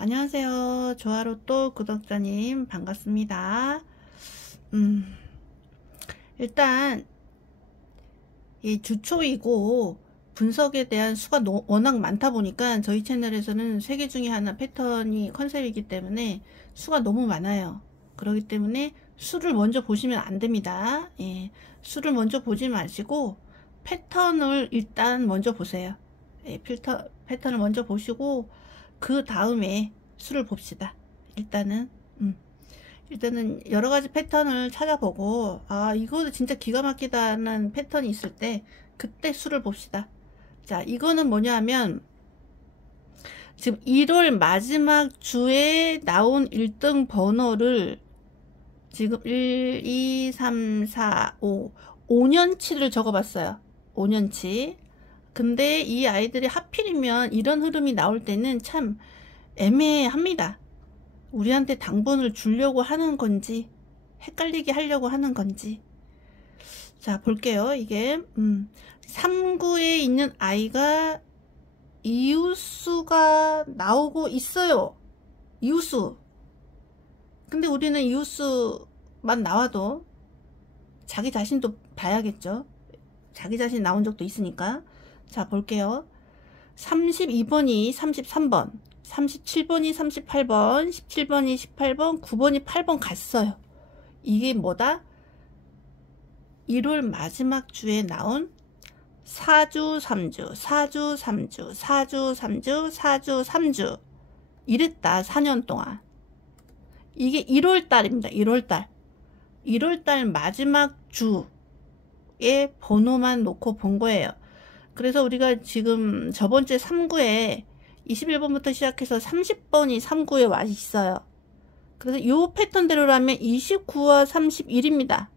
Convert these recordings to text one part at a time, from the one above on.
안녕하세요. 조아로또 구독자님 반갑습니다. 일단 이 주초이고 분석에 대한 수가 워낙 많다 보니까 저희 채널에서는 세 개 중에 하나 패턴이 컨셉이기 때문에 수가 너무 많아요. 그렇기 때문에 수를 먼저 보시면 안 됩니다. 예, 수를 먼저 보지 마시고 패턴을 일단 먼저 보세요. 예, 패턴을 먼저 보시고 그 다음에 수를 봅시다. 일단은 여러 가지 패턴을 찾아보고, 아, 이거 진짜 기가 막히다는 패턴이 있을 때, 그때 수를 봅시다. 자, 이거는 뭐냐 하면, 지금 1월 마지막 주에 나온 1등 번호를 지금 1, 2, 3, 4, 5, 5년치를 적어봤어요. 5년치. 근데 이 아이들이 하필이면 이런 흐름이 나올 때는 참 애매합니다. 우리한테 당번을 주려고 하는 건지 헷갈리게 하려고 하는 건지. 자, 볼게요. 이게 3구에 있는 아이가 이웃수가 나오고 있어요. 이웃수. 근데 우리는 이웃수만 나와도 자기 자신도 봐야겠죠. 자기 자신 나온 적도 있으니까. 자, 볼게요. 32번이 33번, 37번이 38번, 17번이 18번, 9번이 8번 갔어요. 이게 뭐다? 1월 마지막 주에 나온 4주, 3주, 4주, 3주, 4주, 3주, 4주, 3주. 이랬다, 4년 동안. 이게 1월달입니다. 1월달. 1월달 마지막 주에 번호만 놓고 본 거예요. 그래서 우리가 지금 저번주에 3구에 21번부터 시작해서 30번이 3구에 와 있어요. 그래서 이 패턴대로라면 29와 31입니다.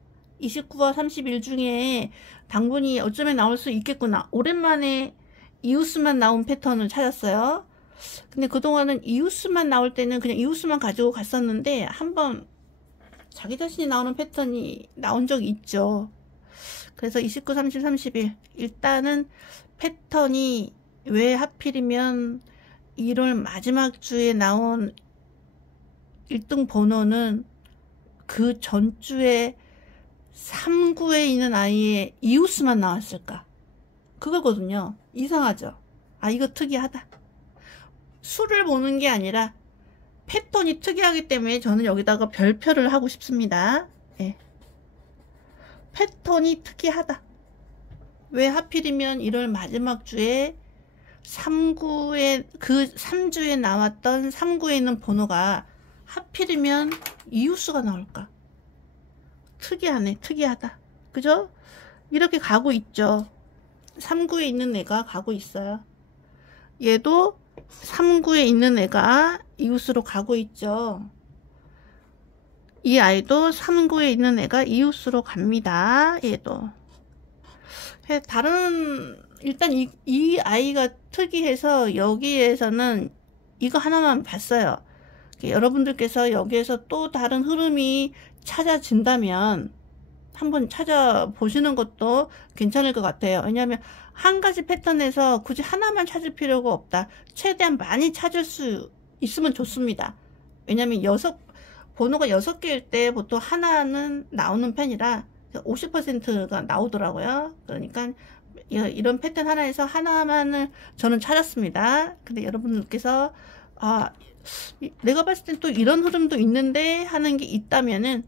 29와 31 중에 당분이 어쩌면 나올 수 있겠구나. 오랜만에 이웃수만 나온 패턴을 찾았어요. 근데 그동안은 이웃수만 나올 때는 그냥 이웃수만 가지고 갔었는데 한번 자기 자신이 나오는 패턴이 나온 적이 있죠. 그래서 29, 30, 31 일단은 패턴이 왜 하필이면 1월 마지막 주에 나온 1등 번호는 그 전주에 3구에 있는 아이의 이웃수만 나왔을까? 그거거든요. 이상하죠? 아, 이거 특이하다. 수를 보는 게 아니라 패턴이 특이하기 때문에 저는 여기다가 별표를 하고 싶습니다. 예. 패턴이 특이하다. 왜 하필이면 1월 마지막 주에 3구에 그 3주에 나왔던 3구에 있는 번호가 하필이면 이웃수가 나올까? 특이하네. 특이하다. 그죠? 이렇게 가고 있죠. 3구에 있는 애가 가고 있어요. 얘도 3구에 있는 애가 이웃수로 가고 있죠. 이 아이도 3구에 있는 애가 이웃수로 갑니다. 얘도. 일단 이 아이가 특이해서 여기에서는 이거 하나만 봤어요. 여러분들께서 여기에서 또 다른 흐름이 찾아진다면 한번 찾아보시는 것도 괜찮을 것 같아요. 왜냐하면 한 가지 패턴에서 굳이 하나만 찾을 필요가 없다. 최대한 많이 찾을 수 있으면 좋습니다. 왜냐하면 번호가 6개일 때 보통 하나는 나오는 편이라 50%가 나오더라고요. 그러니까 이런 패턴 하나에서 하나만을 저는 찾았습니다. 근데 여러분들께서 내가 봤을 땐 또 이런 흐름도 있는데 하는 게 있다면은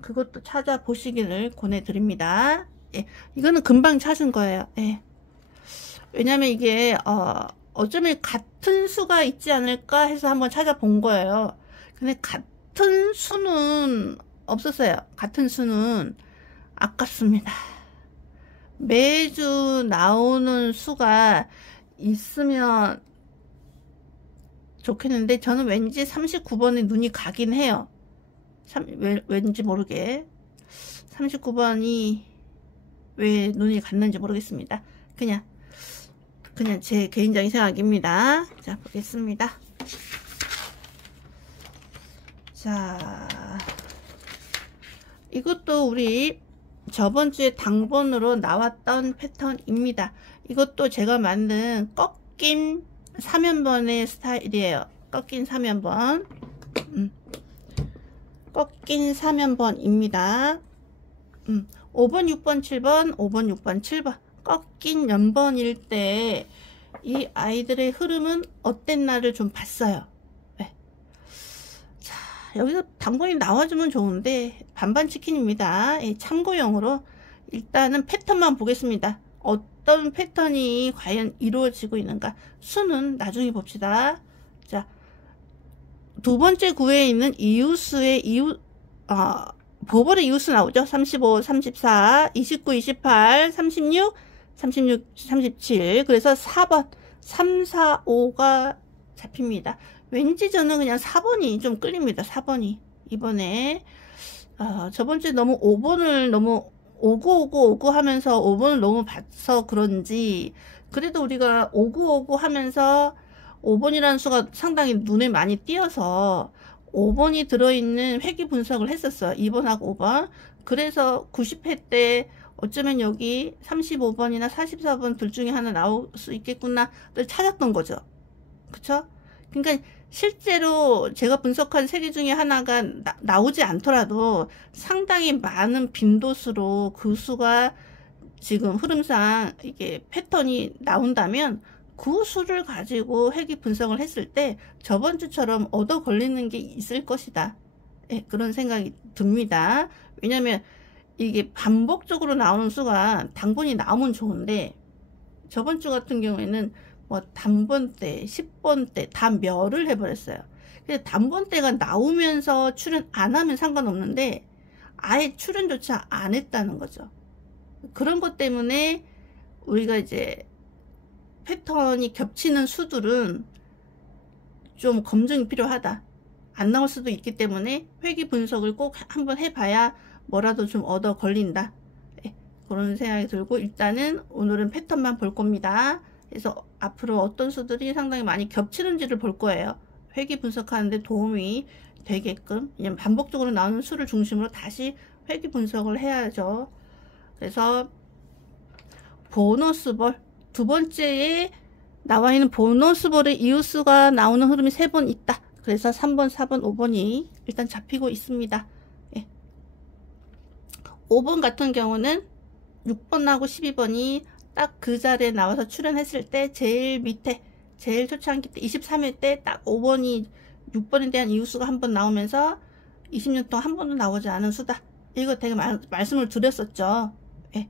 그것도 찾아보시기를 권해드립니다. 예, 이거는 금방 찾은 거예요. 예. 왜냐면 이게 어쩌면 같은 수가 있지 않을까 해서 한번 찾아본 거예요. 근데 같은 수는 없었어요. 같은 수는 아깝습니다. 매주 나오는 수가 있으면 좋겠는데 저는 왠지 39번에 눈이 가긴 해요. 왠지 모르게 39번이 왜 눈이 갔는지 모르겠습니다. 그냥 제 개인적인 생각입니다. 자, 보겠습니다. 자, 이것도 우리 저번주에 당번으로 나왔던 패턴입니다. 이것도 제가 만든 꺾임 3연번의 스타일이에요. 꺾인 사면번. 꺾인 사면번입니다. 5번, 6번, 7번, 5번, 6번, 7번. 꺾인 연번일 때 이 아이들의 흐름은 어땠나를 좀 봤어요. 네. 자, 여기서 당번이 나와주면 좋은데 반반 치킨입니다. 참고용으로 일단은 패턴만 보겠습니다. 어떤 패턴이 과연 이루어지고 있는가. 수는 나중에 봅시다. 자, 두 번째 구에 있는 이웃수의 보벌의 이웃수 나오죠. 35, 34, 29, 28, 36, 37. 그래서 4번, 3, 4, 5가 잡힙니다. 왠지 저는 그냥 4번이 좀 끌립니다. 4번이. 이번에, 저번주에 너무 5번을 너무 오고 하면서 5번을 너무 봐서 그런지, 그래도 우리가 오고 하면서 5번이라는 수가 상당히 눈에 많이 띄어서 5번이 들어있는 회귀 분석을 했었어요. 2번하고 5번. 그래서 90회 때 어쩌면 여기 35번이나 44번 둘 중에 하나 나올 수 있겠구나를 찾았던 거죠. 그쵸? 그러니까 실제로 제가 분석한 세 개 중에 하나가 나오지 않더라도 상당히 많은 빈도수로 그 수가 지금 흐름상 이게 패턴이 나온다면 그 수를 가지고 회귀 분석을 했을 때 저번 주처럼 얻어 걸리는 게 있을 것이다. 네, 그런 생각이 듭니다. 왜냐면 이게 반복적으로 나오는 수가 당번이 나오면 좋은데 저번 주 같은 경우에는 뭐 단번대, 10번대 다 멸을 해버렸어요. 근데 단번대가 나오면서 출연 안 하면 상관없는데 아예 출연조차 안 했다는 거죠. 그런 것 때문에 우리가 이제 패턴이 겹치는 수들은 좀 검증이 필요하다. 안 나올 수도 있기 때문에 회귀 분석을 꼭 한번 해봐야 뭐라도 좀 얻어 걸린다. 네, 그런 생각이 들고 일단은 오늘은 패턴만 볼 겁니다. 그래서 앞으로 어떤 수들이 상당히 많이 겹치는지를 볼 거예요. 회귀 분석하는데 도움이 되게끔. 왜냐면 반복적으로 나오는 수를 중심으로 다시 회귀 분석을 해야죠. 그래서 보너스볼 두 번째에 나와 있는 보너스볼의 이웃수가 나오는 흐름이 3번 있다. 그래서 3번, 4번, 5번이 일단 잡히고 있습니다. 예. 5번 같은 경우는 6번하고 12번이 딱 그 자리에 나와서 출연했을 때 제일 밑에 제일 초창기 때 23회 때 딱 5번이 6번에 대한 이웃수가 한 번 나오면서 20년 동안 한 번도 나오지 않은 수다. 이거 되게 말씀을 드렸었죠. 예.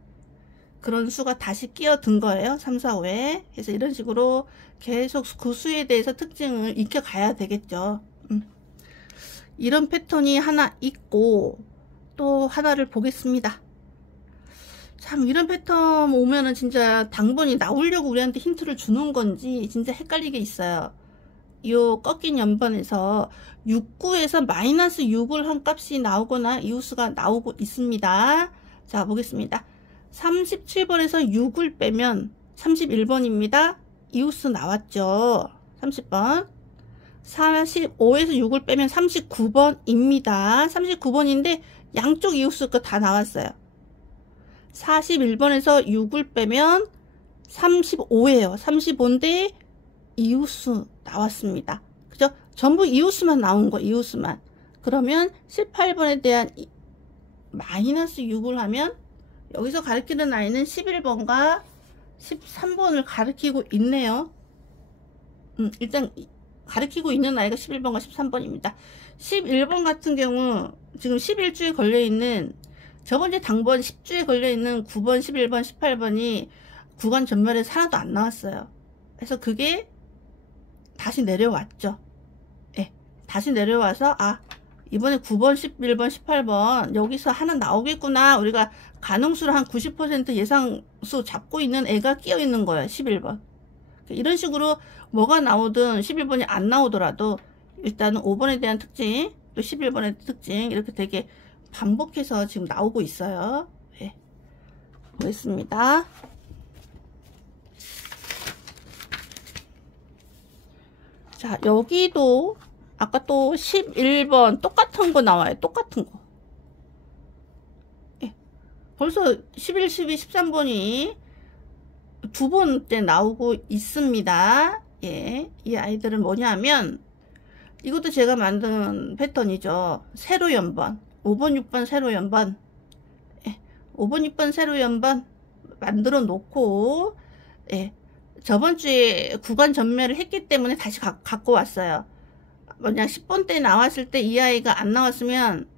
그런 수가 다시 끼어든 거예요. 3, 4, 5에. 그래서 이런 식으로 계속 그 수에 대해서 특징을 익혀가야 되겠죠. 이런 패턴이 하나 있고 또 하나를 보겠습니다. 참 이런 패턴 오면은 진짜 당번이 나오려고 우리한테 힌트를 주는 건지 진짜 헷갈리게 있어요. 요 꺾인 연번에서 69에서 마이너스 6을 한 값이 나오거나 이웃수가 나오고 있습니다. 자 보겠습니다. 37번에서 6을 빼면 31번입니다. 이웃수 나왔죠. 30번. 45에서 6을 빼면 39번입니다. 39번인데 양쪽 이웃수가 다 나왔어요. 41번에서 6을 빼면 35예요. 35인데 이웃수 나왔습니다. 그죠? 전부 이웃수만 나온 거, 이웃수만. 그러면 18번에 대한 마이너스 6을 하면 여기서 가리키는 아이는 11번과 13번을 가리키고 있네요. 일단 가리키고 있는 아이가 11번과 13번입니다. 11번 같은 경우 지금 11주에 걸려있는 저번주에 당번 10주에 걸려있는 9번, 11번, 18번이 구간 전멸에서 하나도 안 나왔어요. 그래서 그게 다시 내려왔죠. 예, 다시 내려와서 이번에 9번, 11번, 18번 여기서 하나 나오겠구나. 우리가 가능수를 한 90% 예상수 잡고 있는 애가 끼어 있는 거예요. 11번. 이런 식으로 뭐가 나오든 11번이 안 나오더라도 일단은 5번에 대한 특징 또 11번의 특징 이렇게 되게 반복해서 지금 나오고 있어요. 네. 보겠습니다. 자 여기도 아까 또 11번 똑같은 거 나와요. 똑같은 거. 예. 벌써 11, 12, 13번이 두 번째 나오고 있습니다. 예. 이 아이들은 뭐냐면 이것도 제가 만든 패턴이죠. 세로 연번 5번 6번 세로 연번, 5번 6번 세로 연번 만들어 놓고, 저번주에 구간 전매를 했기 때문에 다시 갖고 왔어요. 만약 10번 때 나왔을 때 이 아이가 안 나왔으면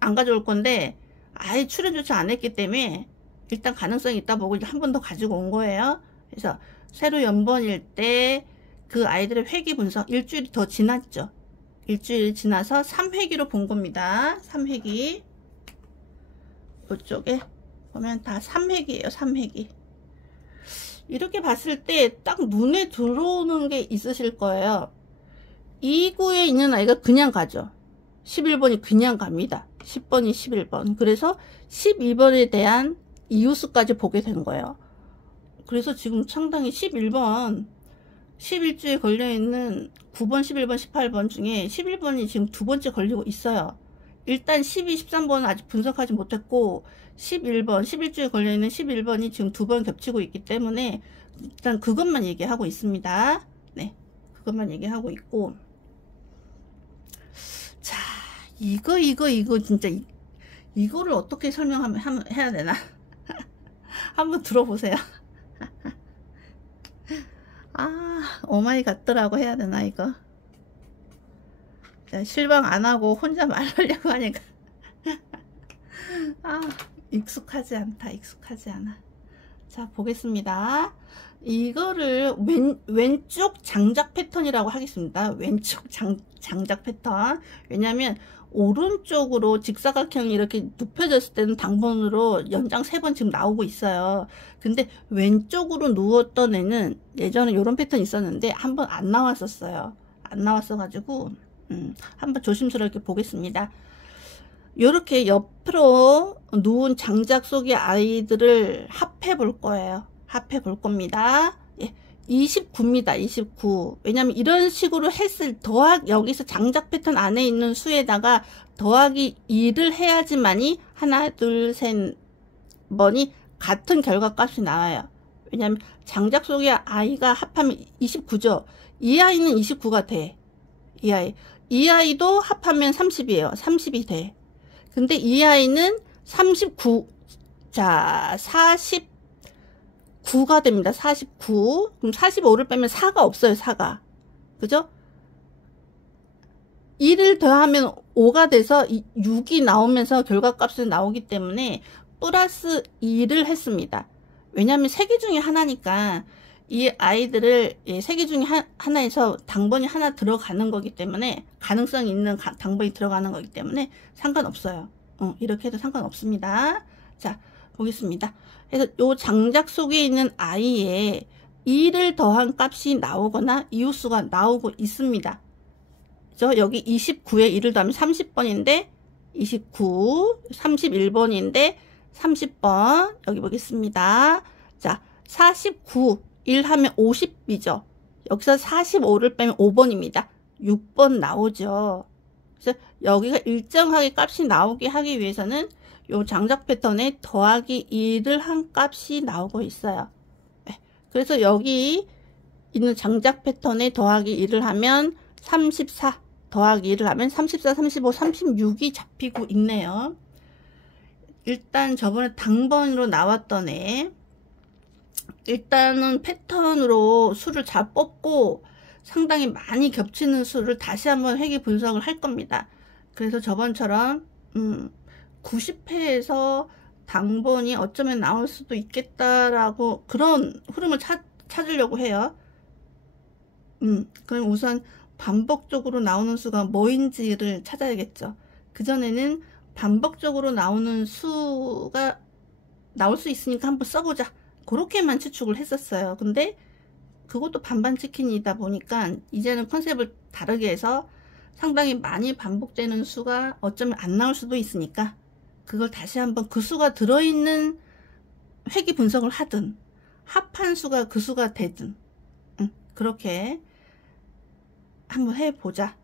안 가져올 건데, 아예 출연조차 안 했기 때문에 일단 가능성이 있다 보고 한 번 더 가지고 온 거예요. 그래서 세로 연번일 때 그 아이들의 회귀 분석, 일주일이 더 지났죠. 일주일 지나서 3회기로 본 겁니다. 3회기. 이쪽에 보면 다 3회기예요. 3회기. 이렇게 봤을 때 딱 눈에 들어오는 게 있으실 거예요. 2구에 있는 아이가 그냥 가죠. 11번이 그냥 갑니다. 10번이 11번. 그래서 12번에 대한 이유수까지 보게 된 거예요. 그래서 지금 상당히 11번 11주에 걸려있는 9번, 11번, 18번 중에 11번이 지금 두 번째 걸리고 있어요. 일단 12, 13번은 아직 분석하지 못했고 11번, 11주에 걸려있는 11번이 지금 두 번 겹치고 있기 때문에 일단 그것만 얘기하고 있습니다. 네, 그것만 얘기하고 있고, 자, 이거 진짜 이거를 어떻게 설명하면 해야 되나? 한번 들어보세요. 아, 오마이갓더라고 해야 되나 이거? 실망 안 하고 혼자 말하려고 하니까 아, 익숙하지 않아. 자, 보겠습니다. 이거를 왼쪽 장작 패턴이라고 하겠습니다. 왼쪽 장작 패턴. 왜냐면 오른쪽으로 직사각형이 이렇게 눕혀졌을 때는 당번으로 연장 3번 지금 나오고 있어요. 근데 왼쪽으로 누웠던 애는 예전에 이런 패턴이 있었는데 한번 안 나왔었어요. 안 나왔어가지고 한번 조심스럽게 보겠습니다. 이렇게 옆으로 누운 장작 속의 아이들을 합해 볼 거예요. 합해 볼 겁니다. 29입니다. 29. 왜냐면 이런 식으로 했을 여기서 장작 패턴 안에 있는 수에다가 더하기 2를 해야지만이 하나, 둘, 셋 번이 같은 결과값이 나와요. 왜냐면 장작 속의 아이가 합하면 29죠. 이 아이는 29가 돼. 이 아이도 합하면 30이에요. 30이 돼. 근데 이 아이는 39, 자, 49가 됩니다. 49. 그럼 45를 빼면 4가 없어요. 4가. 그죠? 2를 더하면 5가 돼서 6이 나오면서 결과값이 나오기 때문에 플러스 2를 했습니다. 왜냐하면 3개 중에 하나니까 이 아이들을 3개 중에 하나에서 당번이 하나 들어가는 거기 때문에, 가능성 있는 당번이 들어가는 거기 때문에 상관없어요. 이렇게 해도 상관없습니다. 자, 보겠습니다. 그래서 요 장작 속에 있는 아이에 2를 더한 값이 나오거나 이웃수가 나오고 있습니다. 그죠? 여기 29에 2를 더하면 30번인데 29, 31번인데 30번. 여기 보겠습니다. 자, 49 1 하면 50이죠. 여기서 45를 빼면 5번입니다. 6번 나오죠. 그래서 여기가 일정하게 값이 나오게 하기 위해서는 요 장작 패턴에 더하기 2를 한 값이 나오고 있어요. 그래서 여기 있는 장작 패턴에 더하기 2를 하면 34, 더하기 2를 하면 34, 35, 36이 잡히고 있네요. 일단 저번에 당번으로 나왔던 애, 일단은 패턴으로 수를 잘 뽑고 상당히 많이 겹치는 수를 다시 한번 회귀 분석을 할 겁니다. 그래서 저번처럼 90회에서 당번이 어쩌면 나올 수도 있겠다라고 그런 흐름을 찾으려고 해요. 그럼 우선 반복적으로 나오는 수가 뭐인지를 찾아야겠죠. 그전에는 반복적으로 나오는 수가 나올 수 있으니까 한번 써보자, 그렇게만 추측을 했었어요. 근데 그것도 반반 치킨이다 보니까 이제는 컨셉을 다르게 해서 상당히 많이 반복되는 수가 어쩌면 안 나올 수도 있으니까 그걸 다시 한번 그 수가 들어있는 회귀 분석을 하든 합한 수가 그 수가 되든 그렇게 한번 해보자.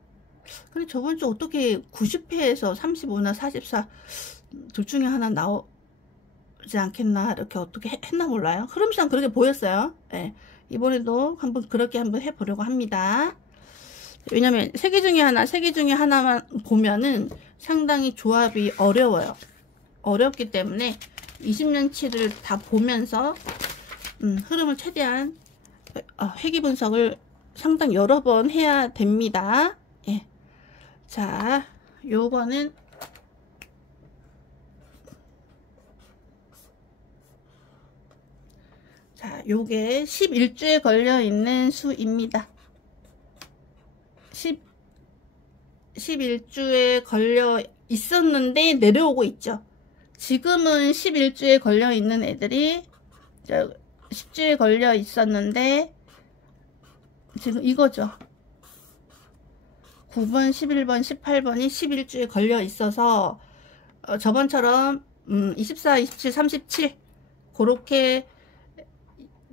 근데 저번 주 어떻게 90회에서 35나 44 둘 중에 하나 나오지 않겠나, 이렇게 어떻게 했나 몰라요. 흐름상 그렇게 보였어요. 네. 이번에도 그렇게 한번 해보려고 합니다. 왜냐면 세 개 중에 하나만 보면은 상당히 조합이 어려워요. 어렵기 때문에 20년치를 다 보면서 흐름을 최대한 회귀 분석을 상당히 여러 번 해야 됩니다. 예. 자, 요거는 자, 요게 11주에 걸려 있는 수입니다. 11주에 걸려 있었는데 내려오고 있죠. 지금은 11주에 걸려 있는 애들이 10주에 걸려 있었는데 지금 이거죠. 9번, 11번, 18번이 11주에 걸려 있어서 저번처럼 24, 27, 37 그렇게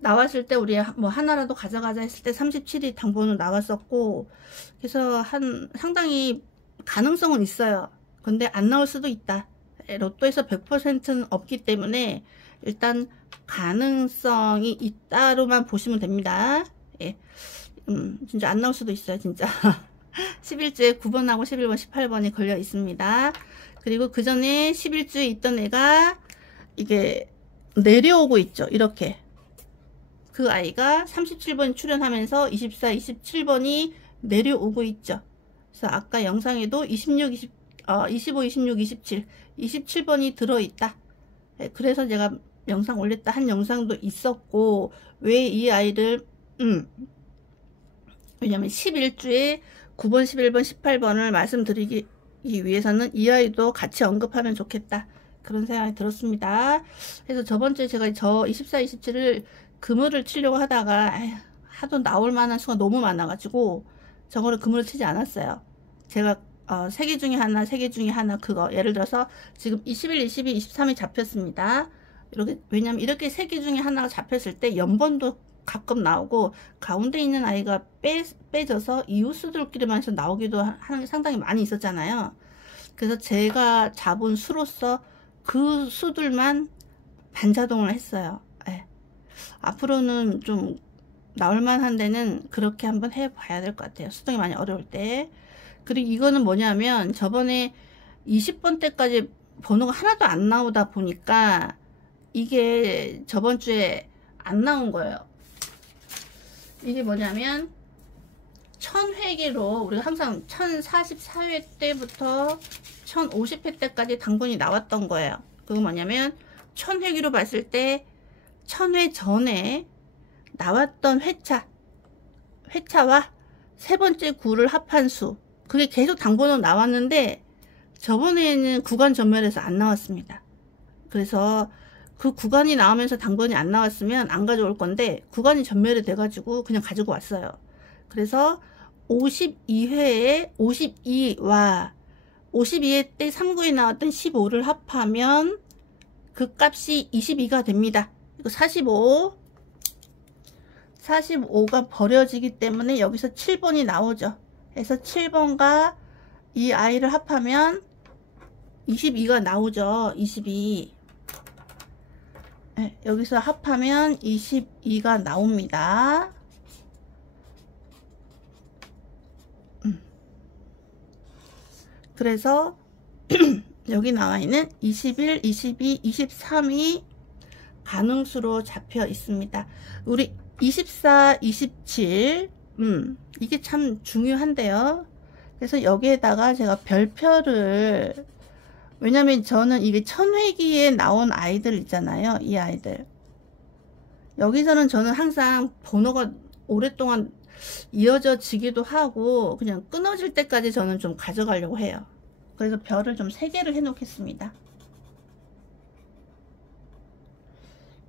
나왔을 때 우리 뭐 하나라도 가져가자 했을 때 37이 당번으로 나왔었고, 그래서 상당히 가능성은 있어요. 근데 안 나올 수도 있다. 로또에서 100%는 없기 때문에 일단 가능성이 있다로만 보시면 됩니다. 예. 진짜 안 나올 수도 있어요, 진짜. 11주에 9번하고 11번, 18번이 걸려 있습니다. 그리고 그 전에 11주에 있던 애가 이게 내려오고 있죠. 이렇게. 그 아이가 37번이 출현하면서 24, 27번이 내려오고 있죠. 그래서 아까 영상에도 25, 26, 27, 27번이 들어있다. 그래서 제가 영상 올렸다 한 영상도 있었고, 왜 이 아이를 왜냐면 11주에 9번, 11번, 18번을 말씀드리기 위해서는 이 아이도 같이 언급하면 좋겠다. 그런 생각이 들었습니다. 그래서 저번주에 제가 저 24, 27을 그물을 치려고 하다가 하도 나올 만한 수가 너무 많아가지고 저거를 그물을 치지 않았어요. 제가 3개 중에 하나 그거 예를 들어서 지금 21, 22, 23이 잡혔습니다. 이렇게, 왜냐면 이렇게 3개 중에 하나가 잡혔을 때 연번도 가끔 나오고 가운데 있는 아이가 빼져서 이웃수들끼리만 해서 나오기도 하는 게 상당히 많이 있었잖아요. 그래서 제가 잡은 수로서 그 수들만 반자동을 했어요. 네. 앞으로는 좀 나올만한 데는 그렇게 한번 해봐야 될 것 같아요. 수동이 많이 어려울 때. 그리고 이거는 뭐냐면 저번에 20번 때까지 번호가 하나도 안 나오다 보니까 이게 저번 주에 안 나온 거예요. 이게 뭐냐면 1000회기로 우리가 항상 1044회 때부터 1050회 때까지 당분이 나왔던 거예요. 그거 뭐냐면 1000회기로 봤을 때 1000회 전에 나왔던 회차와 세 번째 구를 합한 수, 그게 계속 당번으로 나왔는데 저번에는 구간 전멸해서 안 나왔습니다. 그래서 그 구간이 나오면서 당번이 안 나왔으면 안 가져올 건데 구간이 전멸이 돼가지고 그냥 가지고 왔어요. 그래서 52회에 52와 52회 때 3구에 나왔던 15를 합하면 그 값이 22가 됩니다. 이거 45가 버려지기 때문에 여기서 7번이 나오죠. 그래서 7번과 이 아이를 합하면 22가 나오죠. 22. 네, 여기서 합하면 22가 나옵니다. 그래서 여기 나와 있는 21, 22, 23이 가능수로 잡혀 있습니다. 우리 24, 27 이게 참 중요한데요. 그래서 여기에다가 제가 별표를, 왜냐면 저는 이게 1000회기에 나온 아이들 있잖아요. 이 아이들 여기서는 저는 항상 번호가 오랫동안 이어져 지기도 하고 그냥 끊어질 때까지 저는 좀 가져가려고 해요. 그래서 별을 좀 3개를 해 놓겠습니다.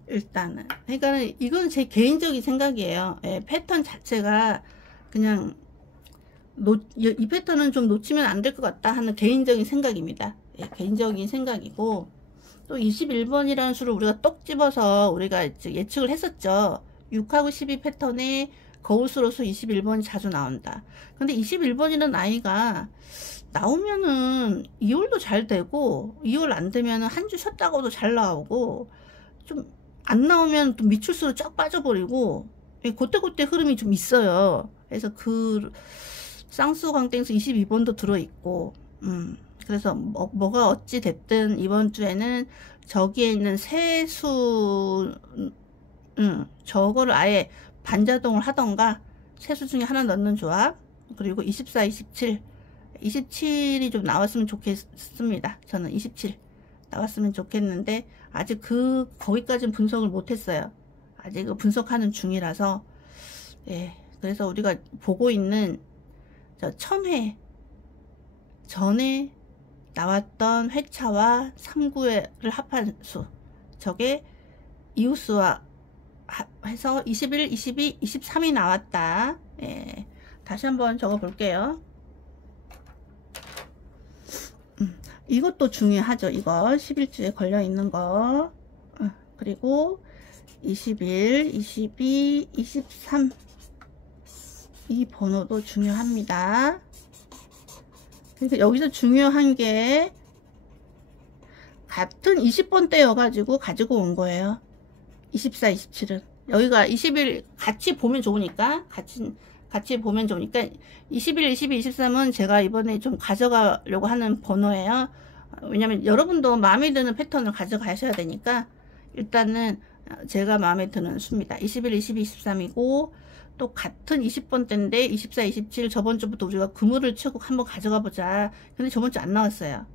일단은 그러니까 이건 제 개인적인 생각이에요. 예, 패턴 자체가 그냥 이 패턴은 좀 놓치면 안 될 것 같다 하는 개인적인 생각입니다. 예, 개인적인 생각이고, 또 21번이라는 수를 우리가 똑 집어서 우리가 예측을 했었죠. 6하고 12 패턴에 거울수로서 21번이 자주 나온다. 근데 21번이라는 아이가 나오면은 2월도 잘 되고 2월 안 되면은 한 주 쉬었다가도 잘 나오고, 좀 안 나오면 또 미출수로 쫙 빠져버리고 그때 흐름이 좀 있어요. 그래서 쌍수 광땡수 22번도 들어있고, 그래서 뭐가 어찌 됐든 이번 주에는 저기에 있는 세수, 저거를 아예 반자동을 하던가 세수 중에 하나 넣는 조합, 그리고 24, 27, 27이 좀 나왔으면 좋겠습니다. 저는 27 나왔으면 좋겠는데 아직 거기까지는 분석을 못했어요. 아직 분석하는 중이라서. 예, 그래서 우리가 보고 있는 저 1000회 전에 나왔던 회차와 3구를 합한 수, 저게 이웃수와 해서 21, 22, 23이 나왔다. 예, 다시 한번 적어 볼게요. 이것도 중요하죠. 이거 11주에 걸려 있는 거. 그리고 21, 22, 23 이 번호도 중요합니다. 그래서 여기서 중요한 게 같은 20번대여 가지고 온 거예요. 24, 27은 여기가 21 같이 보면 좋으니까 같이 보면 좋으니까 21, 22, 23은 제가 이번에 좀 가져가려고 하는 번호예요. 왜냐면 여러분도 마음에 드는 패턴을 가져가셔야 되니까 일단은 제가 마음에 드는 수입니다. 21, 22, 23이고 또 같은 20번대인데 24, 27 저번주부터 우리가 그물을 치고 한번 가져가 보자. 근데 저번주 안 나왔어요.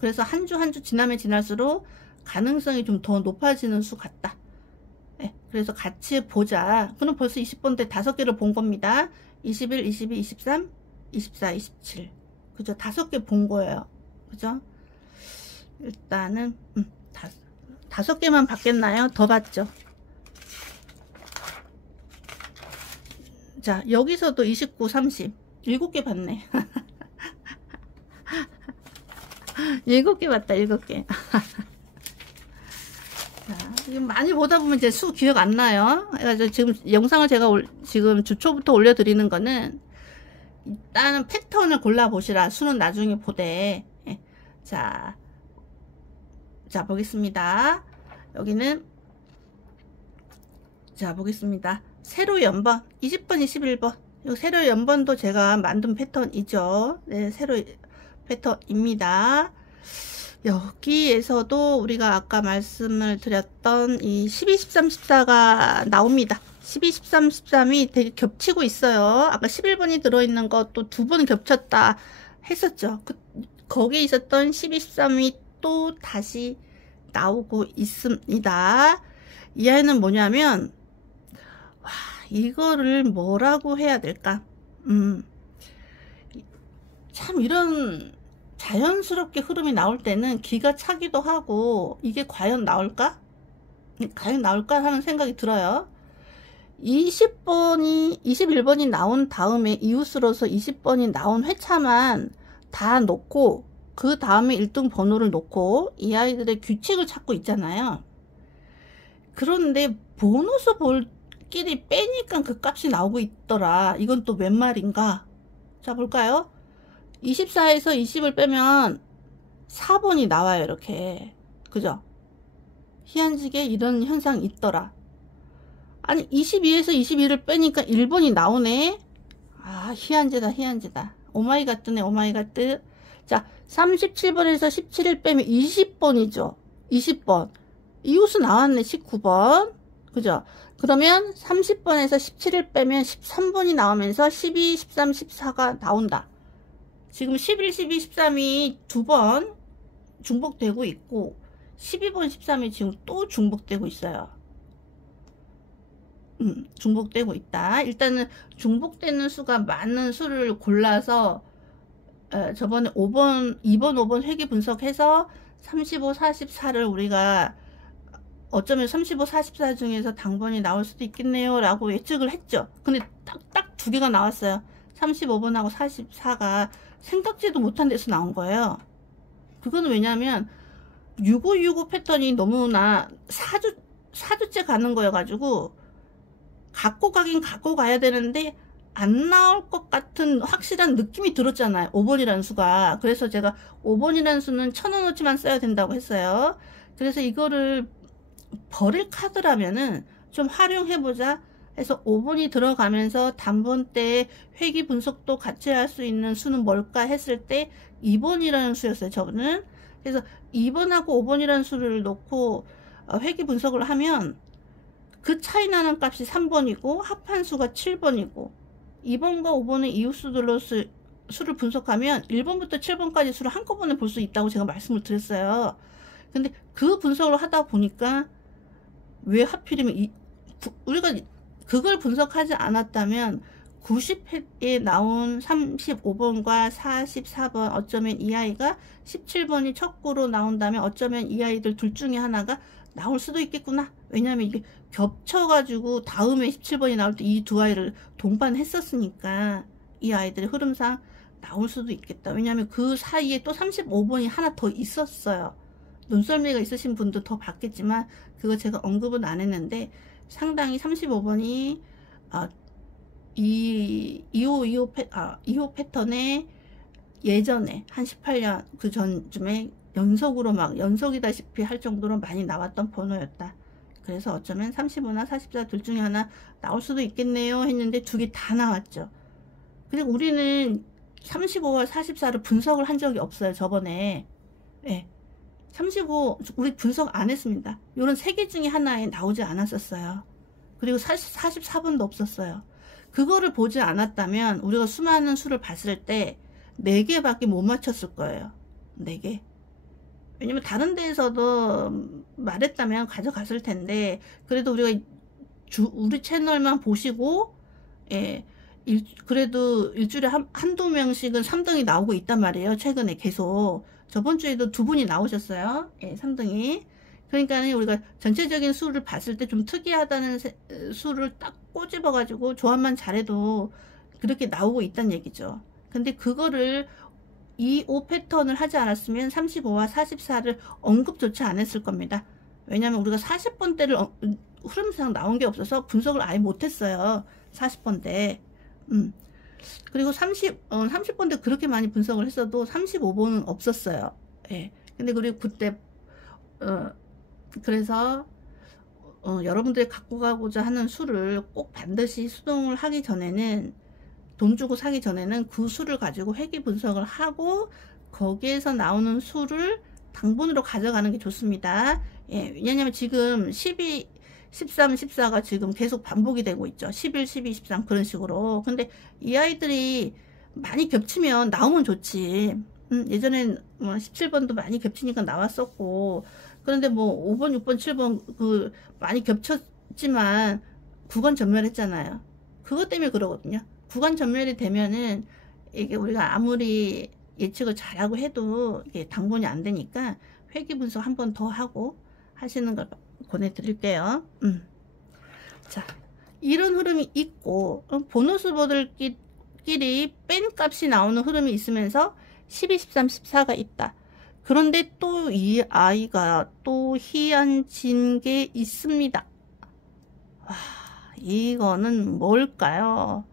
그래서 한 주 한 주 지나면 지날수록 가능성이 좀 더 높아지는 수 같다. 네, 그래서 같이 보자. 그럼 벌써 20번대 5개를 본 겁니다. 21, 22, 23, 24, 27. 그죠? 5개 본 거예요. 그죠? 일단은 5개만 받겠나요? 더 받죠. 자, 여기서도 29, 30 7개 받네. 7개 받다. 7개. 자, 지금 많이 보다 보면 이제 수 기억 안 나요. 그래서 지금 영상을 제가 지금 주초부터 올려드리는 거는 일단은 패턴을 골라 보시라. 수는 나중에 보되. 자 보겠습니다. 여기는 자 보겠습니다. 세로 연번 20번 21번 이 세로 연번도 제가 만든 패턴이죠. 네, 세로 패턴입니다. 여기에서도 우리가 아까 말씀을 드렸던 이 12, 13, 14가 나옵니다. 12, 13, 13이 되게 겹치고 있어요. 아까 11번이 들어있는 것도 2번 겹쳤다 했었죠. 거기에 있었던 12, 13이 또 다시 나오고 있습니다. 이 아이는 뭐냐면 와, 이거를 뭐라고 해야 될까? 참 이런 자연스럽게 흐름이 나올 때는 기가 차기도 하고 이게 과연 나올까? 하는 생각이 들어요. 21번이 나온 다음에 이웃으로서 20번이 나온 회차만 다 놓고 그 다음에 1등 번호를 놓고 이 아이들의 규칙을 찾고 있잖아요. 그런데 보너스 볼끼리 빼니까 그 값이 나오고 있더라. 이건 또 웬 말인가? 자 볼까요? 24에서 20을 빼면 4번이 나와요. 이렇게. 그죠? 희한지게 이런 현상이 있더라. 아니 22에서 21을 빼니까 1번이 나오네. 아 희한지다. 오마이갓뜨네 오마이갓뜨. 자 37번에서 17을 빼면 20번이죠. 20번 이웃수 나왔네. 19번 그죠? 그러면 30번에서 17을 빼면 13번이 나오면서 12, 13, 14가 나온다. 지금 11, 12, 13이 2번 중복되고 있고 12번, 13이 지금 또 중복되고 있어요. 중복되고 있다. 일단은 중복되는 수가 많은 수를 골라서 저번에 2번, 5번 회귀 분석해서 35, 44를 우리가 어쩌면 35, 44 중에서 당번이 나올 수도 있겠네요 라고 예측을 했죠. 근데 딱 2개가 나왔어요. 35번하고 44가 생각지도 못한 데서 나온 거예요. 그거는 왜냐면 6565 패턴이 너무나 4주째 가는 거여 가지고 갖고 가긴 갖고 가야 되는데 안 나올 것 같은 확실한 느낌이 들었잖아요. 5번이라는 수가. 그래서 제가 5번이라는 수는 1000원어치만 써야 된다고 했어요. 그래서 이거를 버릴 카드라면은 좀 활용해보자. 그래서 5번이 들어가면서 단번대에 회귀 분석도 같이 할 수 있는 수는 뭘까 했을 때 2번이라는 수였어요. 저는. 그래서 2번하고 5번이라는 수를 놓고 회귀 분석을 하면 그 차이 나는 값이 3번이고 합한 수가 7번이고 2번과 5번의 이웃수들로 수를 분석하면 1번부터 7번까지 수를 한꺼번에 볼 수 있다고 제가 말씀을 드렸어요. 근데 그 분석을 하다 보니까 왜 하필이면 우리가 그걸 분석하지 않았다면 90회에 나온 35번과 44번 어쩌면 이 아이가 17번이 척구로 나온다면 어쩌면 이 아이들 둘 중에 하나가 나올 수도 있겠구나. 왜냐면 이게 겹쳐가지고 다음에 17번이 나올 때 이 두 아이를 동반했었으니까 이 아이들의 흐름상 나올 수도 있겠다. 왜냐면 그 사이에 또 35번이 하나 더 있었어요. 눈썰미가 있으신 분도 더 봤겠지만 그거 제가 언급은 안 했는데 상당히 35번이 2호 패턴에 예전에 한 18년 그 전쯤에 연속으로 막 연속이다시피 할 정도로 많이 나왔던 번호였다. 그래서 어쩌면 35나 44 둘 중에 하나 나올 수도 있겠네요 했는데 두 개 다 나왔죠. 그리고 우리는 35와 44를 분석을 한 적이 없어요. 저번에. 네. 35 우리 분석 안 했습니다. 이런 세 개 중에 하나에 나오지 않았었어요. 그리고 44번도 없었어요. 그거를 보지 않았다면 우리가 수많은 수를 봤을 때 4개밖에 못 맞췄을 거예요. 4개. 왜냐면 다른 데에서도 말했다면 가져갔을 텐데 그래도 우리가 우리 채널만 보시고 예, 그래도 일주일에 한두 명씩은 3등이 나오고 있단 말이에요. 최근에 계속. 저번 주에도 2분이 나오셨어요. 예, 3등이. 그러니까 우리가 전체적인 수를 봤을 때 좀 특이하다는 수를 딱 꼬집어 가지고 조합만 잘해도 그렇게 나오고 있다는 얘기죠. 근데 그거를 이 5 패턴을 하지 않았으면 35와 44를 언급조차 안 했을 겁니다. 왜냐면 우리가 40번대를 흐름상 나온 게 없어서 분석을 아예 못했어요. 40번대. 그리고 30번대 그렇게 많이 분석을 했어도 35번은 없었어요. 예. 근데 그리고 그때 그래서 여러분들이 갖고 가고자 하는 수를 꼭 반드시 수동을 하기 전에는 돈 주고 사기 전에는 그 수를 가지고 회귀 분석을 하고 거기에서 나오는 수를 당분으로 가져가는 게 좋습니다. 예, 왜냐하면 지금 12, 13, 14가 지금 계속 반복이 되고 있죠. 11, 12, 13 그런 식으로. 근데 이 아이들이 많이 겹치면 나오면 좋지. 예전엔 17번도 많이 겹치니까 나왔었고 그런데 뭐 5번, 6번, 7번 그 많이 겹쳤지만 구간 전멸했잖아요. 그것 때문에 그러거든요. 구간 전멸이 되면은 이게 우리가 아무리 예측을 잘하고 해도 이게 당분이 안 되니까 회귀 분석 한 번 더 하고 하시는 걸 권해드릴게요. 자, 이런 흐름이 있고 보너스보들끼리 뺀 값이 나오는 흐름이 있으면서 12, 13, 14가 있다. 그런데 또 이 아이가 또 희한진 게 있습니다. 와, 이거는 뭘까요?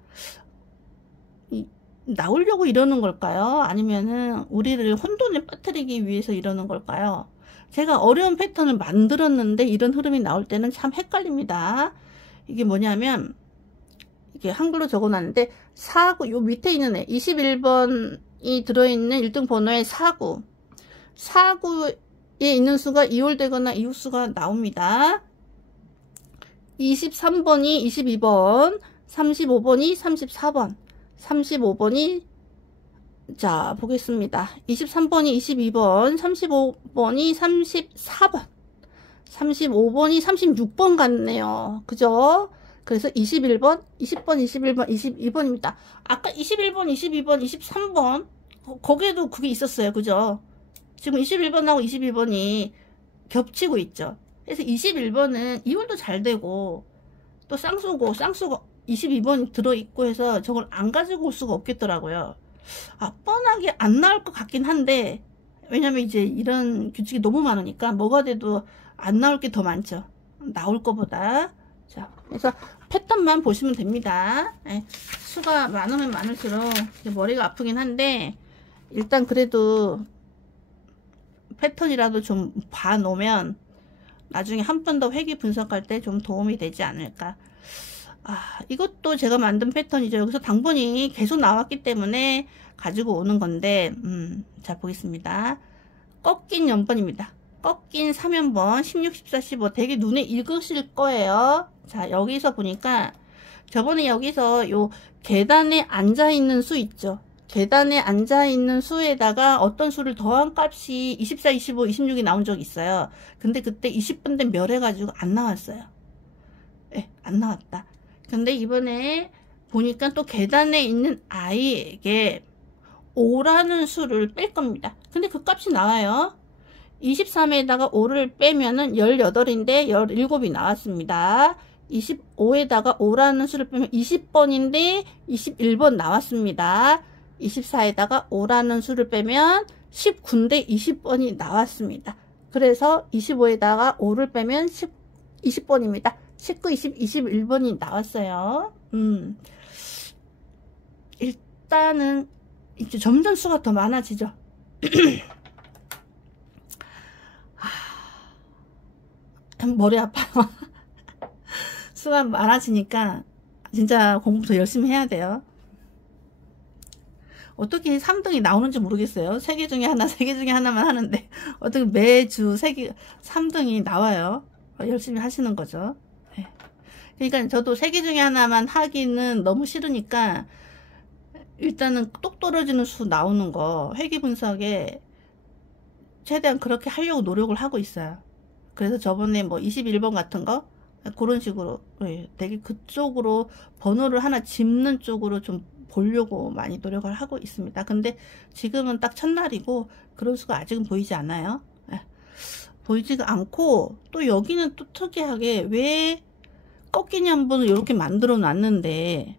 나오려고 이러는 걸까요? 아니면은 우리를 혼돈에 빠뜨리기 위해서 이러는 걸까요? 제가 어려운 패턴을 만들었는데 이런 흐름이 나올 때는 참 헷갈립니다. 이게 뭐냐면 이게 한글로 적어놨는데 49, 요 밑에 있는 애 21번이 들어있는 1등 번호의 49 49에 있는 수가 이월되거나 이웃수가 나옵니다. 23번이 22번 35번이 34번 35번이 자 보겠습니다. 23번이 22번 35번이 34번 35번이 36번 같네요. 그죠? 그래서 21번 20번 21번 22번입니다. 아까 21번 22번 23번 거기에도 그게 있었어요. 그죠? 지금 21번하고 22번이 겹치고 있죠. 그래서 21번은 이월도 잘 되고 또 쌍수가 22번이 들어있고 해서 저걸 안 가지고 올 수가 없겠더라고요. 아, 뻔하게 안 나올 것 같긴 한데 왜냐면 이제 이런 규칙이 너무 많으니까 뭐가 돼도 안 나올 게 더 많죠. 나올 거보다. 자, 그래서 패턴만 보시면 됩니다. 네, 수가 많으면 많을수록 머리가 아프긴 한데 일단 그래도 패턴이라도 좀 봐놓으면 나중에 한 번 더 회귀 분석할 때 좀 도움이 되지 않을까. 이것도 제가 만든 패턴이죠. 여기서 당번이 계속 나왔기 때문에 가지고 오는 건데, 자, 보겠습니다. 꺾인 연번입니다. 꺾인 3연번, 16, 14, 15 되게 눈에 익으실 거예요. 자, 여기서 보니까 저번에 여기서 요 계단에 앉아있는 수 있죠. 계단에 앉아있는 수에다가 어떤 수를 더한 값이 24, 25, 26이 나온 적이 있어요. 근데 그때 20번 된 멸 해가지고 안 나왔어요. 네, 안 나왔다. 근데 이번에 보니까 또 계단에 있는 아이에게 5라는 수를 뺄 겁니다. 근데 그 값이 나와요. 23에다가 5를 빼면은 18인데 17이 나왔습니다. 25에다가 5라는 수를 빼면 20번인데 21번 나왔습니다. 24에다가 5라는 수를 빼면 19인데 20번이 나왔습니다. 그래서 25에다가 5를 빼면 20번입니다. 19, 20, 21번이 나왔어요. 일단은 이제 점점 수가 더 많아지죠. 머리 아파요. 수가 많아지니까 진짜 공부 더 열심히 해야 돼요. 어떻게 3등이 나오는지 모르겠어요. 3개 중에 하나, 3개 중에 하나만 하는데 어떻게 매주 3등이 나와요. 열심히 하시는 거죠. 네. 그러니까 저도 3개 중에 하나만 하기는 너무 싫으니까 일단은 똑 떨어지는 수 나오는 거 회귀 분석에 최대한 그렇게 하려고 노력을 하고 있어요. 그래서 저번에 뭐 21번 같은 거 그런 식으로 되게 그쪽으로 번호를 하나 짚는 쪽으로 좀 보려고 많이 노력을 하고 있습니다. 근데 지금은 딱 첫날이고 그럴 수가 아직은 보이지 않아요. 보이지가 않고 또 여기는 또 특이하게 왜 꺾이냐 한번을 이렇게 만들어 놨는데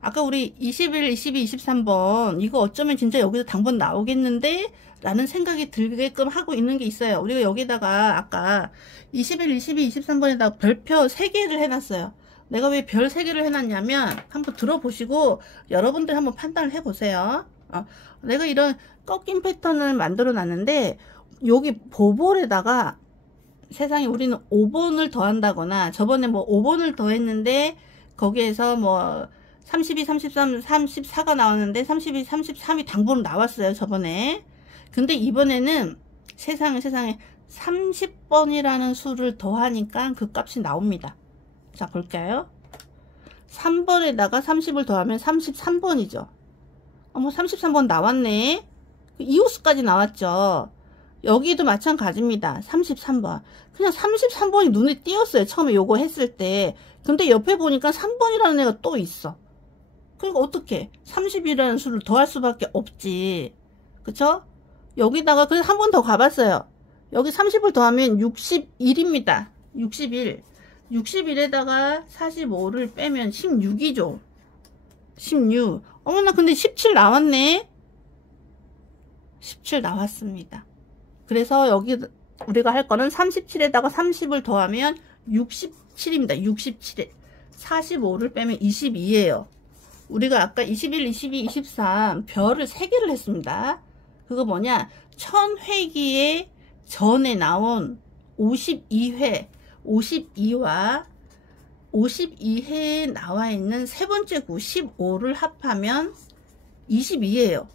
아까 우리 21, 22, 23번 이거 어쩌면 진짜 여기서 당번 나오겠는데 라는 생각이 들게끔 하고 있는 게 있어요. 우리가 여기다가 아까 21, 22, 23번에다가 별표 3개를 해놨어요. 내가 왜 별 3개를 해놨냐면 한번 들어보시고 여러분들 한번 판단을 해보세요. 내가 이런 꺾인 패턴을 만들어 놨는데 여기 보볼에다가 세상에 우리는 5번을 더한다거나 저번에 뭐 5번을 더했는데 거기에서 뭐 32, 33, 34가 나왔는데 32, 33이 당번으로 나왔어요. 저번에. 근데 이번에는 세상에 30번이라는 수를 더하니까 그 값이 나옵니다. 자, 볼까요? 3번에다가 30을 더하면 33번이죠. 어머, 33번 나왔네. 이호수까지 나왔죠. 여기도 마찬가지입니다. 33번. 그냥 33번이 눈에 띄었어요. 처음에 요거 했을 때. 근데 옆에 보니까 3번이라는 애가 또 있어. 그러니까 어떻게 30이라는 수를 더할 수밖에 없지. 그쵸? 여기다가 그래서 한 번 더 가봤어요. 여기 30을 더하면 61입니다. 61. 61에다가 45를 빼면 16이죠. 16. 어머나 근데 17 나왔네. 17 나왔습니다. 그래서 여기 우리가 할 거는 37에다가 30을 더하면 67입니다. 67에 45를 빼면 22예요. 우리가 아까 21, 22, 23 별을 3개를 했습니다. 그거 뭐냐? 1000회기에 전에 나온 52회, 52와 52회에 나와 있는 세 번째 구 15를 합하면 22예요.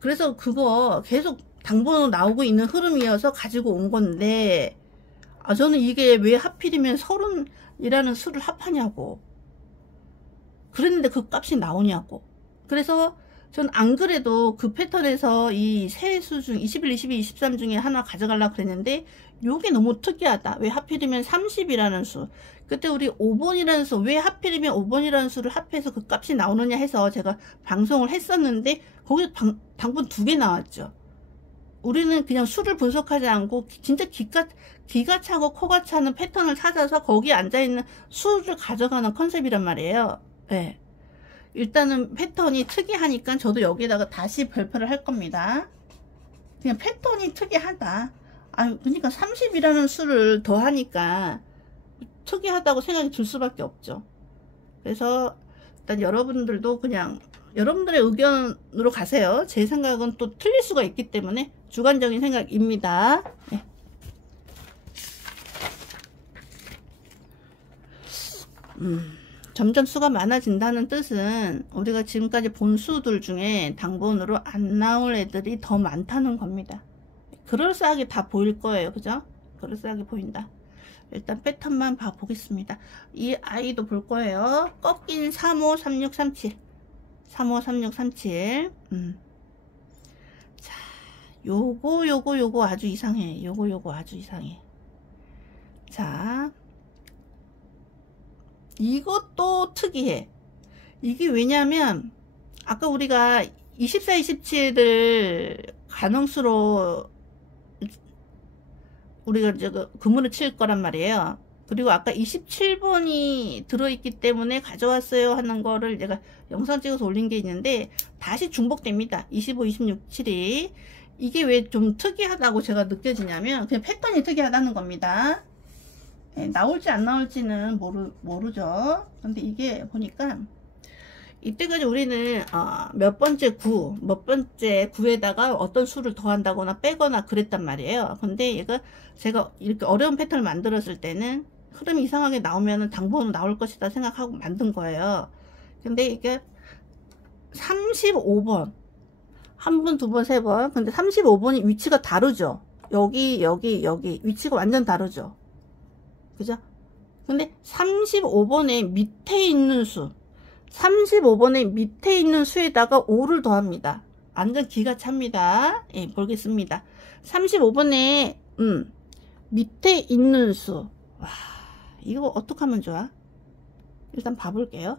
그래서 그거 계속 당번으로 나오고 있는 흐름이어서 가지고 온 건데 저는 이게 왜 하필이면 30이라는 수를 합하냐고 그랬는데 그 값이 나오냐고. 그래서 전 안 그래도 그 패턴에서 이 세 수 중 21, 22, 23 중에 하나 가져가려고 그랬는데 요게 너무 특이하다. 왜 하필이면 30이라는 수. 그때 우리 5번이라는 수, 왜 하필이면 5번이라는 수를 합해서 그 값이 나오느냐 해서 제가 방송을 했었는데 거기서 당번 2개 나왔죠. 우리는 그냥 수를 분석하지 않고 진짜 기가 차고 코가 차는 패턴을 찾아서 거기에 앉아있는 수를 가져가는 컨셉이란 말이에요. 네. 일단은 패턴이 특이하니까 저도 여기다가 다시 별표를 할 겁니다. 그냥 패턴이 특이하다. 그러니까 30이라는 수를 더하니까 특이하다고 생각이 들 수밖에 없죠. 그래서 일단 여러분들도 그냥 여러분들의 의견으로 가세요. 제 생각은 또 틀릴 수가 있기 때문에 주관적인 생각입니다. 네. 점점 수가 많아진다는 뜻은 우리가 지금까지 본 수들 중에 당번으로 안 나올 애들이 더 많다는 겁니다. 그럴싸하게 다 보일 거예요. 그죠? 그럴싸하게 보인다. 일단 패턴만 봐보겠습니다. 이 아이도 볼 거예요. 꺾인 353637 353637 자, 요거 아주 이상해. 요거 아주 이상해. 자, 이것도 특이해. 이게 왜냐면 아까 우리가 24, 27을 가능수로 우리가 저거 그물을 칠 거란 말이에요. 그리고 아까 27번이 들어있기 때문에 가져왔어요 하는 거를 제가 영상 찍어서 올린 게 있는데 다시 중복됩니다. 25, 26, 7이 이게 왜 좀 특이하다고 제가 느껴지냐면 그냥 패턴이 특이하다는 겁니다. 네, 나올지 안 나올지는 모르죠. 근데 이게 보니까 이때까지 우리는 몇 번째 구에다가 어떤 수를 더한다거나 빼거나 그랬단 말이에요. 근데 얘가 제가 이렇게 어려운 패턴을 만들었을 때는 흐름이 이상하게 나오면 당번으로 나올 것이다 생각하고 만든 거예요. 근데 이게 35번 한 번, 두 번, 세 번. 근데 35번이 위치가 다르죠. 여기 위치가 완전 다르죠. 그죠? 근데 35번의 밑에 있는 수 35번의 밑에 있는 수에다가 5를 더합니다. 완전 기가 찹니다. 예, 보겠습니다. 35번에 밑에 있는 수. 와, 이거 어떻게 하면 좋아? 일단 봐볼게요.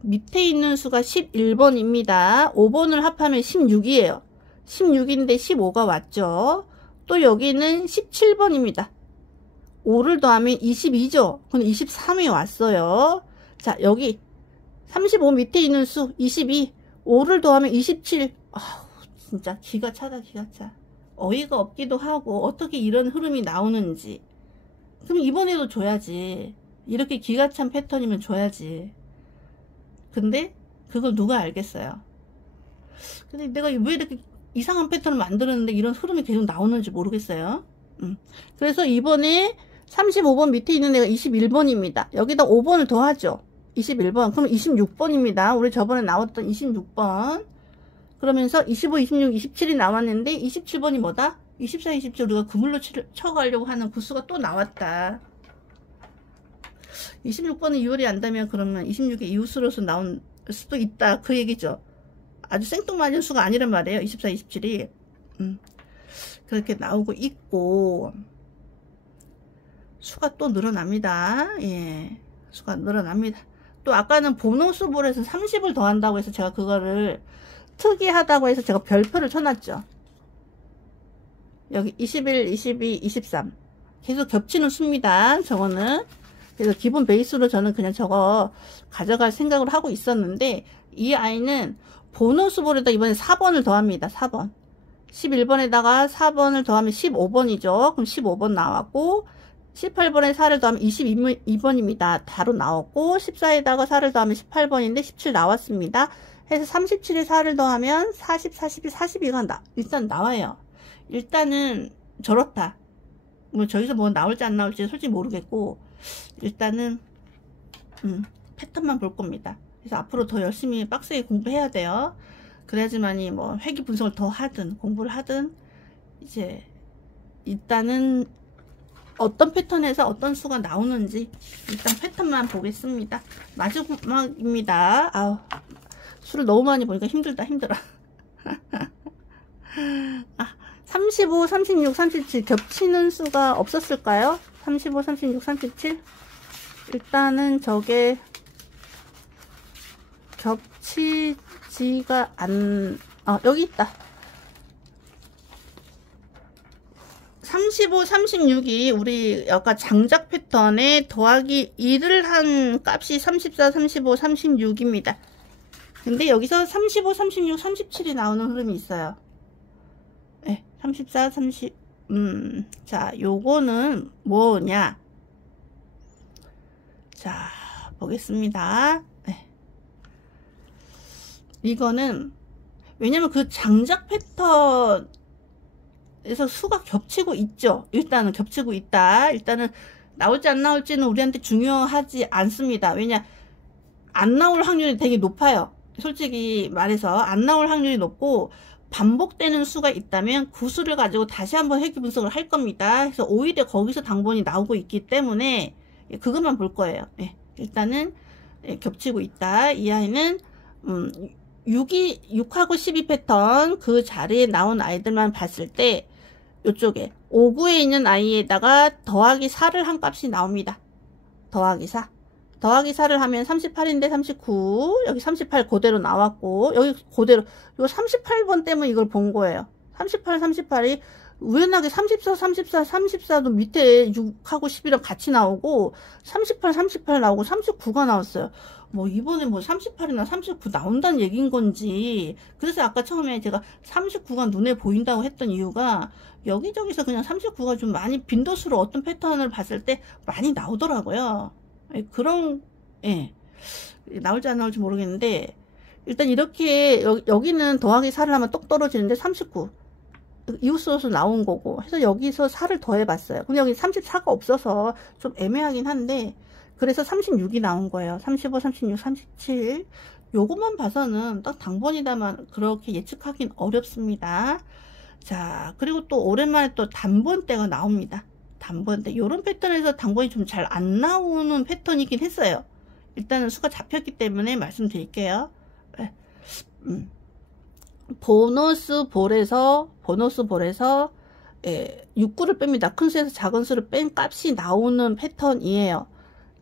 밑에 있는 수가 11번입니다. 5번을 합하면 16이에요. 16인데 15가 왔죠. 또 여기는 17번입니다. 5를 더하면 22죠. 근데 23이 왔어요. 자, 여기 35 밑에 있는 수 22, 5를 더하면 27. 아우, 진짜 기가 차다, 기가 차. 어이가 없기도 하고 어떻게 이런 흐름이 나오는지. 그럼 이번에도 줘야지. 이렇게 기가 찬 패턴이면 줘야지. 근데 그걸 누가 알겠어요. 근데 내가 왜 이렇게 이상한 패턴을 만들었는데 이런 흐름이 계속 나오는지 모르겠어요. 그래서 이번에 35번 밑에 있는 애가 21번입니다. 여기다 5번을 더하죠. 21번. 그럼 26번입니다. 우리 저번에 나왔던 26번. 그러면서 25, 26, 27이 나왔는데 27번이 뭐다? 24, 27 우리가 그물로 쳐가려고 하는 구수가 또 나왔다. 26번은 이율이 안다면 그러면 26의 이웃으로서 나온 수도 있다. 그 얘기죠. 아주 생뚱맞은 수가 아니란 말이에요. 24, 27이. 그렇게 나오고 있고 수가 또 늘어납니다. 예, 수가 늘어납니다. 또 아까는 보너스볼에서 30을 더한다고 해서 제가 그거를 특이하다고 해서 제가 별표를 쳐놨죠. 여기 21, 22, 23 계속 겹치는 수입니다. 저거는. 그래서 기본 베이스로 저는 그냥 저거 가져갈 생각을 하고 있었는데 이 아이는 보너스볼에다 이번에 4번을 더합니다. 4번 11번에다가 4번을 더하면 15번이죠. 그럼 15번 나왔고 18번에 4를 더하면 22번입니다. 바로 나왔고 14에다가 4를 더하면 18번인데 17 나왔습니다. 해서 37에 4를 더하면 40, 42, 42가 일단 나와요. 일단은 저렇다. 뭐 저기서 뭐 나올지 안 나올지 솔직히 모르겠고 일단은 패턴만 볼 겁니다. 그래서 앞으로 더 열심히 빡세게 공부해야 돼요. 그래야지만이 뭐 회귀 분석을 더 하든 공부를 하든 이제 일단은 어떤 패턴에서 어떤 수가 나오는지 일단 패턴만 보겠습니다. 마지막입니다. 아우, 수를 너무 많이 보니까 힘들다, 힘들어. 35, 36, 37 겹치는 수가 없었을까요? 35, 36, 37 일단은 저게 겹치지가 여기 있다. 35, 36이 우리 아까 장작 패턴에 더하기 2를 한 값이 34, 35, 36입니다. 근데 여기서 35, 36, 37이 나오는 흐름이 있어요. 네, 34, 30. 자, 요거는 뭐냐? 자, 보겠습니다. 네. 이거는 왜냐면 그 장작 패턴 에서 수가 겹치고 있죠. 일단은 겹치고 있다. 일단은 나올지 안 나올지는 우리한테 중요하지 않습니다. 왜냐, 안 나올 확률이 되게 높아요. 솔직히 말해서 안 나올 확률이 높고, 반복되는 수가 있다면 그 수를 가지고 다시 한번 회귀 분석을 할 겁니다. 그래서 오히려 거기서 당번이 나오고 있기 때문에 그것만 볼 거예요. 예, 일단은 겹치고 있다. 이 아이는 6하고 12 패턴 그 자리에 나온 아이들만 봤을 때 이쪽에 5구에 있는 아이에다가 더하기 4를 한 값이 나옵니다. 더하기 4. 더하기 4를 하면 38인데 39, 여기 38 그대로 나왔고, 여기 그대로, 요 38번 때문에 이걸 본 거예요. 38이 우연하게 34, 34도 밑에 6하고 10이랑 같이 나오고, 38 나오고 39가 나왔어요. 뭐 이번에 뭐 38이나 39 나온다는 얘기인 건지. 그래서 아까 처음에 제가 39가 눈에 보인다고 했던 이유가, 여기저기서 그냥 39가 좀 많이 빈도수로 어떤 패턴을 봤을 때 많이 나오더라고요. 그런, 예, 나올지 안 나올지 모르겠는데, 일단 이렇게, 여기는 더하기 4를 하면 똑 떨어지는데 39. 이웃수로 나온 거고, 해서 여기서 4를 더해 봤어요. 근데 여기 34가 없어서 좀 애매하긴 한데, 그래서 36이 나온 거예요. 35, 36, 37. 요것만 봐서는 딱 당번이다만 그렇게 예측하긴 어렵습니다. 자, 그리고 또 오랜만에 또 단번대가 나옵니다. 단번대. 요런 패턴에서 당번이 좀 잘 안 나오는 패턴이긴 했어요. 일단은 수가 잡혔기 때문에 말씀드릴게요. 보너스 볼에서 6구를 뺍니다. 큰 수에서 작은 수를 뺀 값이 나오는 패턴이에요.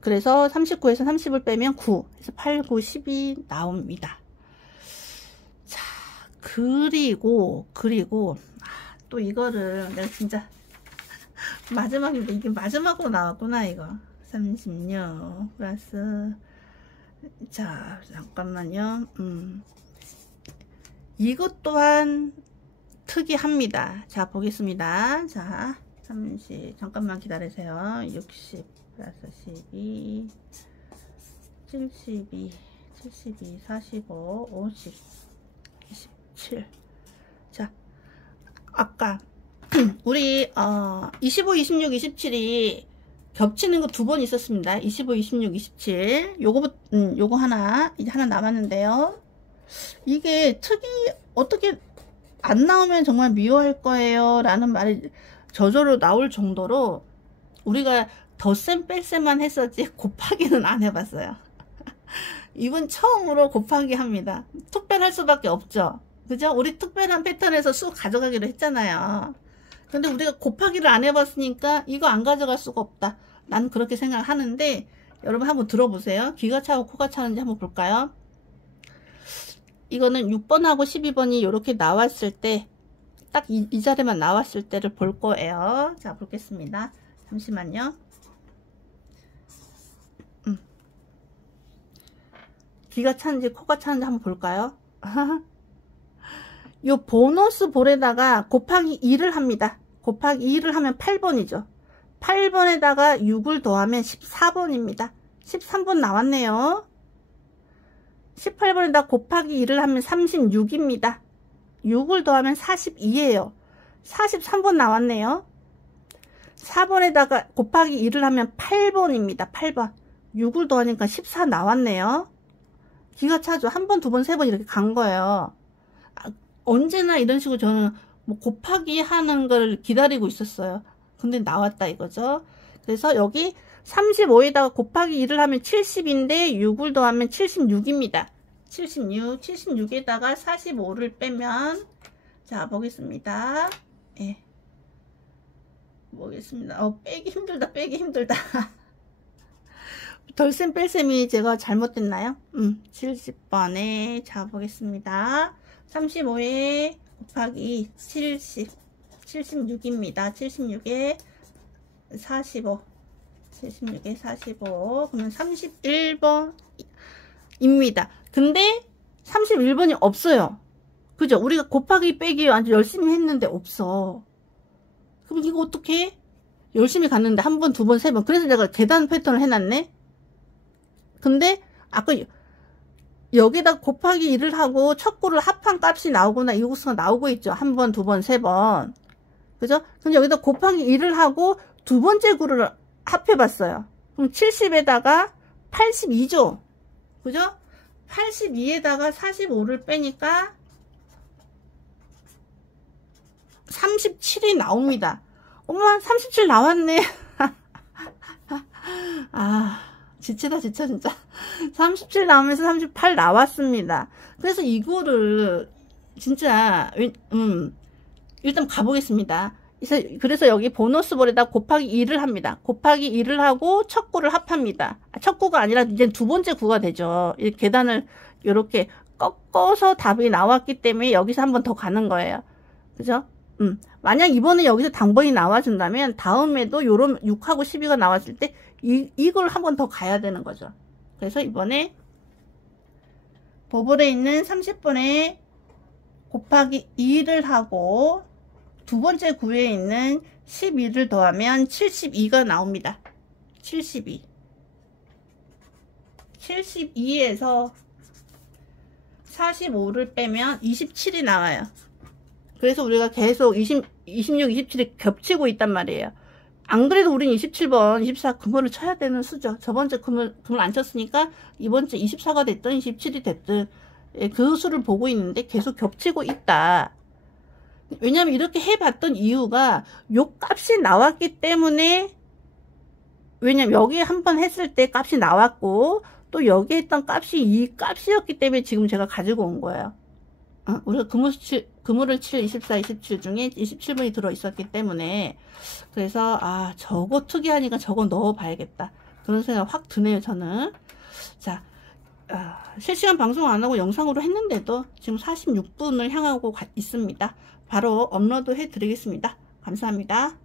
그래서 39에서 30을 빼면 9. 그래서 8, 9, 10이 나옵니다. 자, 그리고 또 이거를 내가 진짜 마지막인데 이게 마지막으로 나왔구나. 이거 36 플러스, 자 잠깐만요. 이것 또한 특이합니다. 자 보겠습니다. 자 30, 잠깐만 기다리세요. 60 플러스 12 72 45 50 27. 자 아까 우리 25, 26, 27이 겹치는 거 2번 있었습니다. 25, 26, 27. 요거 하나, 이제 하나 남았는데요. 이게 어떻게 안 나오면 정말 미워할 거예요 라는 말이 저절로 나올 정도로 우리가 덧셈 뺄셈만 했었지 곱하기는 안 해봤어요. 이번 처음으로 곱하기 합니다. 특별할 수밖에 없죠. 그죠? 우리 특별한 패턴에서 수 가져가기로 했잖아요. 근데 우리가 곱하기를 안 해봤으니까 이거 안 가져갈 수가 없다. 난 그렇게 생각하는데 여러분 한번 들어보세요. 귀가 차고 코가 차는지 한번 볼까요? 이거는 6번하고 12번이 이렇게 나왔을 때 딱 이 자리만 나왔을 때를 볼 거예요. 자 보겠습니다. 잠시만요. 귀가 차는지 코가 차는지 한번 볼까요? 요 보너스 볼에다가 곱하기 2를 합니다. 곱하기 2를 하면 8번이죠. 8번에다가 6을 더하면 14번입니다. 13번 나왔네요. 18번에다 곱하기 2를 하면 36입니다. 6을 더하면 42예요. 43번 나왔네요. 4번에다가 곱하기 2를 하면 8번입니다. 8번. 6을 더하니까 14 나왔네요. 기가 차죠. 한 번, 두 번, 세 번 이렇게 간 거예요. 언제나 이런 식으로 저는 뭐 곱하기 하는 걸 기다리고 있었어요. 근데 나왔다 이거죠. 그래서 여기 35에다가 곱하기 2를 하면 70인데 6을 더하면 76입니다. 76에다가 45를 빼면 자 보겠습니다. 예. 보겠습니다. 빼기 힘들다. 덜셈 뺄셈이 제가 잘못됐나요? 70번에 자 보겠습니다. 35에 곱하기 70 76입니다. 76에 45 76에 45 그러면 31번입니다. 근데 31번이 없어요. 그죠? 우리가 곱하기 빼기 아주 열심히 했는데 없어. 그럼 이거 어떻게? 열심히 갔는데 한 번, 두 번, 세 번. 그래서 내가 계단 패턴을 해놨네. 근데 아까 여기다 곱하기 1을 하고 첫 구를 합한 값이 나오거나 이 구수가 나오고 있죠. 한 번, 두 번, 세 번. 그죠? 근데 여기다 곱하기 1을 하고 두 번째 구를 합해봤어요. 그럼 70에다가 82죠. 그죠? 82에다가 45를 빼니까 37이 나옵니다. 엄마 37 나왔네. 아 지치다 지쳐 진짜. 37 나오면서 38 나왔습니다. 그래서 이거를 진짜 일단 가보겠습니다. 그래서 여기 보너스 볼에다 곱하기 2를 합니다. 곱하기 2를 하고 첫 구를 합합니다. 첫 구가 아니라 이제 두 번째 구가 되죠. 이 계단을 이렇게 꺾어서 답이 나왔기 때문에 여기서 한 번 더 가는 거예요. 그죠? 만약 이번에 여기서 당번이 나와준다면 다음에도 요런 6하고 12가 나왔을 때 이걸 한 번 더 가야 되는 거죠. 그래서 이번에 보볼에 있는 30번에 곱하기 2를 하고 두 번째 구에 있는 12를 더하면 72가 나옵니다. 72. 72에서 45를 빼면 27이 나와요. 그래서 우리가 계속 26, 27이 겹치고 있단 말이에요. 안 그래도 우린 27번, 24 금을 쳐야 되는 수죠. 저번째 금을 안 쳤으니까 이번째 24가 됐든 27이 됐든 그 수를 보고 있는데 계속 겹치고 있다. 왜냐면 이렇게 해봤던 이유가 요 값이 나왔기 때문에, 왜냐면 여기에 한번 했을 때 값이 나왔고 또 여기에 있던 값이 이 값이었기 때문에 지금 제가 가지고 온 거예요. 우리가 그물을 칠 24, 27 중에 27번이 들어있었기 때문에. 그래서 저거 특이하니까 저거 넣어봐야겠다 그런 생각 확 드네요 저는. 자, 실시간 방송 안하고 영상으로 했는데도 지금 46분을 향하고 있습니다. 바로 업로드 해 드리겠습니다. 감사합니다.